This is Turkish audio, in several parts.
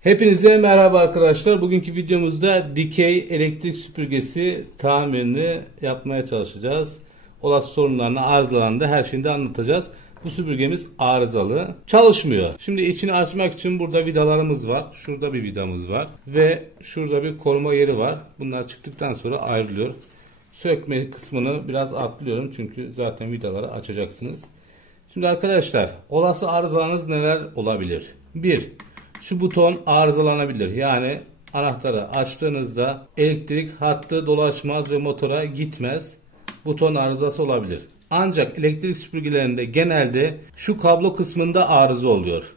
Hepinize merhaba arkadaşlar. Bugünkü videomuzda dikey elektrik süpürgesi tamirini yapmaya çalışacağız. Olası sorunlarını, arızalarını da her şeyini de anlatacağız. Bu süpürgemiz arızalı. Çalışmıyor. Şimdi içini açmak için burada vidalarımız var. Şurada bir vidamız var. Ve şurada bir koruma yeri var. Bunlar çıktıktan sonra ayrılıyor. Sökme kısmını biraz atlıyorum. Çünkü zaten vidaları açacaksınız. Şimdi arkadaşlar, olası arızalarınız neler olabilir? 1. Şu buton arızalanabilir. Yani anahtarı açtığınızda elektrik hattı dolaşmaz ve motora gitmez. Buton arızası olabilir. Ancak elektrik süpürgelerinde genelde şu kablo kısmında arıza oluyor.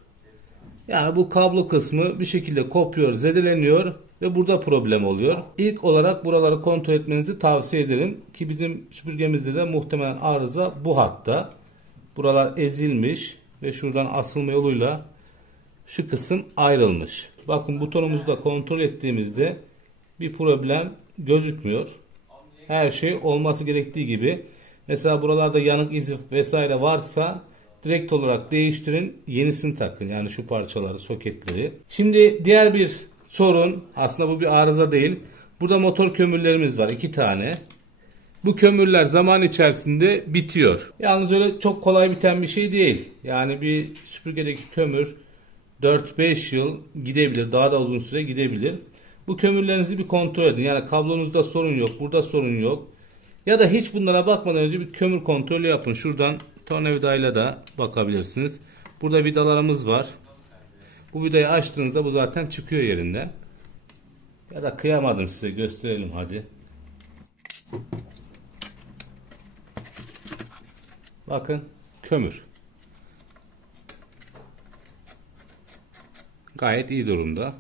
Yani bu kablo kısmı bir şekilde kopuyor, zedeleniyor ve burada problem oluyor. İlk olarak buraları kontrol etmenizi tavsiye ederim ki bizim süpürgemizde de muhtemelen arıza bu hatta. Buralar ezilmiş ve şuradan asılma yoluyla şu kısım ayrılmış. Bakın butonumuzu da kontrol ettiğimizde bir problem gözükmüyor. Her şey olması gerektiği gibi. Mesela buralarda yanık izi vesaire varsa direkt olarak değiştirin, yenisini takın. Yani şu parçaları, soketleri. Şimdi diğer bir sorun, aslında bu bir arıza değil. Burada motor kömürlerimiz var, 2 tane. Bu kömürler zaman içerisinde bitiyor. Yalnız öyle çok kolay biten bir şey değil. Yani bir süpürgedeki kömür 4-5 yıl gidebilir. Daha da uzun süre gidebilir. Bu kömürlerinizi bir kontrol edin. Yani kablonuzda sorun yok. Burada sorun yok. Ya da hiç bunlara bakmadan önce bir kömür kontrolü yapın. Şuradan tornavidayla da bakabilirsiniz. Burada vidalarımız var. Bu vidayı açtığınızda bu zaten çıkıyor yerinden. Ya da kıyamadım size, gösterelim hadi. Bakın, kömür. Gayet iyi durumda.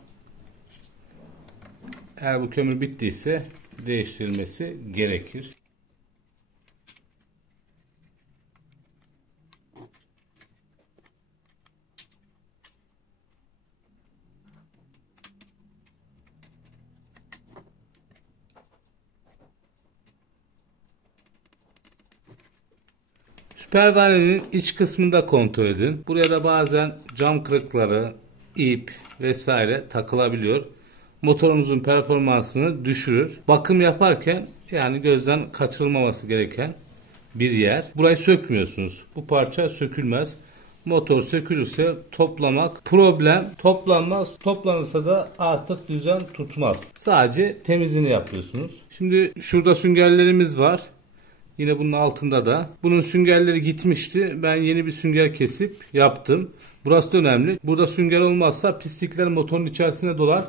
Eğer bu kömür bittiyse değiştirilmesi gerekir. Şu pervanenin iç kısmında kontrol edin. Buraya da bazen cam kırıkları, ip vesaire takılabiliyor. Motorunuzun performansını düşürür. Bakım yaparken yani gözden kaçırılmaması gereken bir yer. Burayı sökmüyorsunuz. Bu parça sökülmez. Motor sökülürse toplamak problem. Toplanmaz. Toplanırsa da artık düzen tutmaz. Sadece temizliğini yapıyorsunuz. Şimdi şurada süngerlerimiz var. Yine bunun altında da. Bunun süngerleri gitmişti. Ben yeni bir sünger kesip yaptım. Burası da önemli. Burada sünger olmazsa pislikler motorun içerisine dolar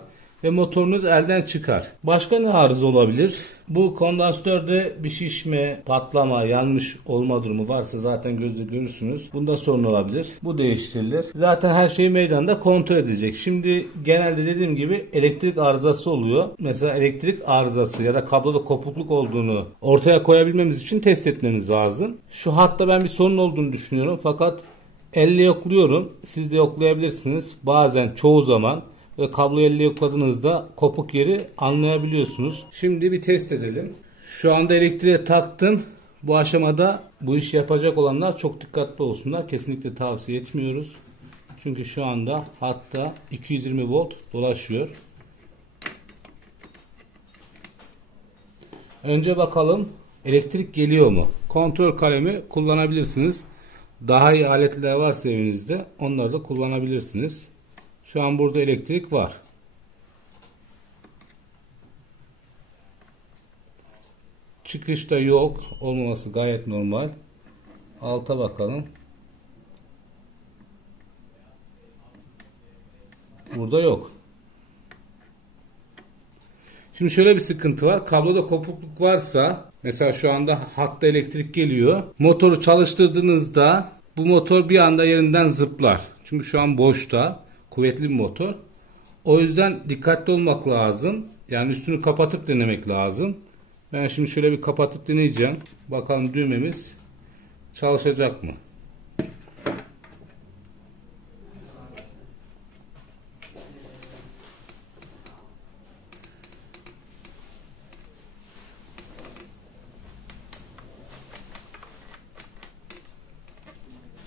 ve motorunuz elden çıkar. Başka ne arıza olabilir? Bu kondansatörde bir şişme, patlama, yanmış olma durumu varsa zaten gözle görürsünüz. Bunda sorun olabilir. Bu değiştirilir. Zaten her şeyi meydanda kontrol edecek. Şimdi genelde dediğim gibi elektrik arızası oluyor. Mesela elektrik arızası ya da kabloda kopukluk olduğunu ortaya koyabilmemiz için test etmemiz lazım. Şu hatta ben bir sorun olduğunu düşünüyorum. Fakat elle yokluyorum. Siz de yoklayabilirsiniz. Bazen, çoğu zaman ve kabloyu elle yokladığınızda kopuk yeri anlayabiliyorsunuz. Şimdi bir test edelim. Şu anda elektriğe taktım. Bu aşamada bu işi yapacak olanlar çok dikkatli olsunlar. Kesinlikle tavsiye etmiyoruz. Çünkü şu anda hatta 220 volt dolaşıyor. Önce bakalım elektrik geliyor mu? Kontrol kalemi kullanabilirsiniz. Daha iyi aletler varsa evinizde onları da kullanabilirsiniz. Şu an burada elektrik var. Çıkışta yok. Olmaması gayet normal. Alta bakalım. Burada yok. Şimdi şöyle bir sıkıntı var. Kabloda kopukluk varsa, mesela şu anda hatta elektrik geliyor. Motoru çalıştırdığınızda bu motor bir anda yerinden zıplar. Çünkü şu an boşta. Kuvvetli bir motor. O yüzden dikkatli olmak lazım. Yani üstünü kapatıp denemek lazım. Ben şimdi şöyle bir kapatıp deneyeceğim. Bakalım düğmemiz çalışacak mı?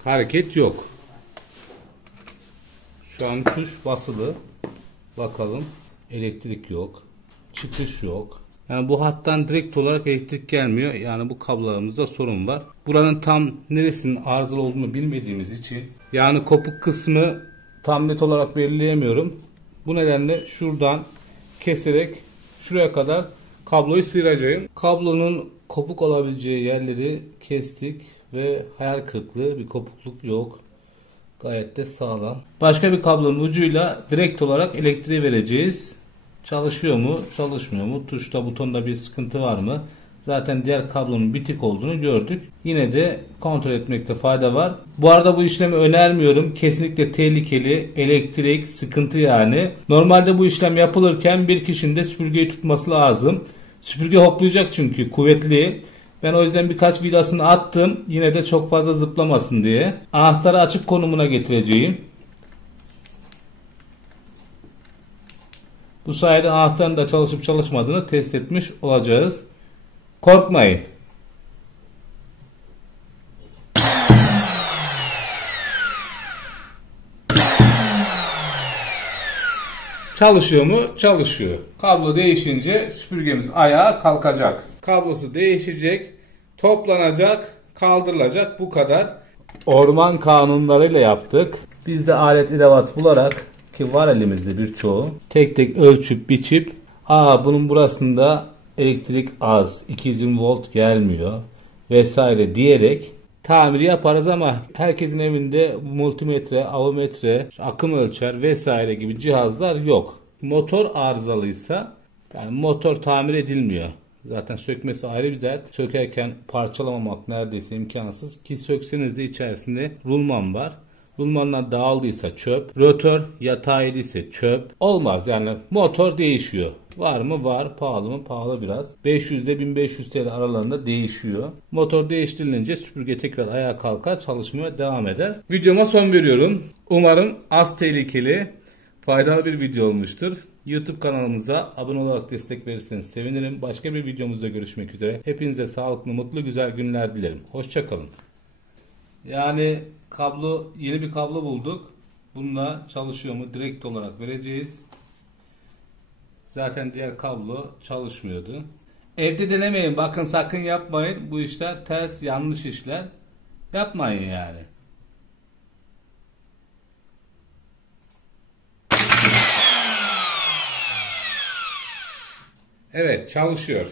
Hareket yok. Şu an tuş basılı. Bakalım. Elektrik yok. Çıkış yok. Yani bu hattan direkt olarak elektrik gelmiyor. Yani bu kablolarımızda sorun var. Buranın tam neresinin arızalı olduğunu bilmediğimiz için, yani kopuk kısmı tam net olarak belirleyemiyorum. Bu nedenle şuradan keserek şuraya kadar kabloyu sıyıracağım. Kablonun kopuk olabileceği yerleri kestik ve hayal kırıklığı, bir kopukluk yok. Gayet de sağlam. Başka bir kablonun ucuyla direkt olarak elektriği vereceğiz. Çalışıyor mu, çalışmıyor mu? Tuşta, butonda bir sıkıntı var mı? Zaten diğer kablonun bitik olduğunu gördük. Yine de kontrol etmekte fayda var. Bu arada bu işlemi önermiyorum. Kesinlikle tehlikeli. Elektrik, sıkıntı yani. Normalde bu işlem yapılırken bir kişinin de süpürgeyi tutması lazım. Süpürge hoplayacak çünkü kuvvetli. Ben o yüzden birkaç vidasını attım. Yine de çok fazla zıplamasın diye. Anahtarı açık konumuna getireceğim. Bu sayede anahtarın da çalışıp çalışmadığını test etmiş olacağız. Korkmayın. Çalışıyor mu? Çalışıyor. Kablo değişince süpürgemiz ayağa kalkacak. Kablosu değişecek, toplanacak, kaldırılacak, bu kadar. Orman kanunlarıyla yaptık. Biz de alet edevat bularak, ki var elimizde birçoğu, tek tek ölçüp biçip, bunun burasında elektrik az, 220 volt gelmiyor vesaire diyerek tamiri yaparız ama herkesin evinde multimetre, avometre, akım ölçer vesaire gibi cihazlar yok. Motor arızalıysa, yani motor tamir edilmiyor. Zaten sökmesi ayrı bir dert. Sökerken parçalamamak neredeyse imkansız, ki sökseniz de içerisinde rulman var. Rulmanlar dağıldıysa çöp. Rotör yataylıysa çöp. Olmaz yani, motor değişiyor. Var mı? Var. Pahalı mı? Pahalı biraz. 500 ile 1500 TL aralarında değişiyor. Motor değiştirilince süpürge tekrar ayağa kalkar, çalışmaya devam eder. Videoma son veriyorum. Umarım az tehlikeli, faydalı bir video olmuştur. YouTube kanalımıza abone olarak destek verirseniz sevinirim. Başka bir videomuzda görüşmek üzere. Hepinize sağlıklı, mutlu, güzel günler dilerim. Hoşçakalın. Yani yeni bir kablo bulduk. Bununla çalışıyor mu? Direkt olarak vereceğiz. Zaten diğer kablo çalışmıyordu. Evde denemeyin. Bakın, sakın yapmayın. Bu işler ters, yanlış işler. Yapmayın yani. Evet, çalışıyor.